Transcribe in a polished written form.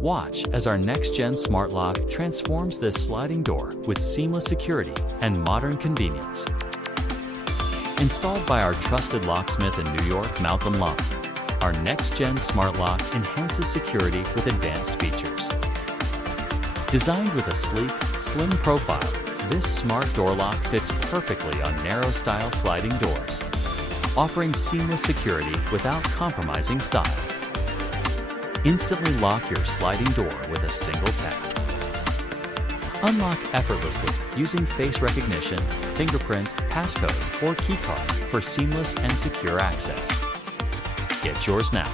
Watch as our next-gen smart lock transforms this sliding door with seamless security and modern convenience. Installed by our trusted locksmith in New York, Malcolm Loncke, our next-gen smart lock enhances security with advanced features. Designed with a sleek, slim profile, this smart door lock fits perfectly on narrow style sliding doors, offering seamless security without compromising style. Instantly lock your sliding door with a single tap. Unlock effortlessly using face recognition, fingerprint, passcode, or keycard for seamless and secure access. Get yours now.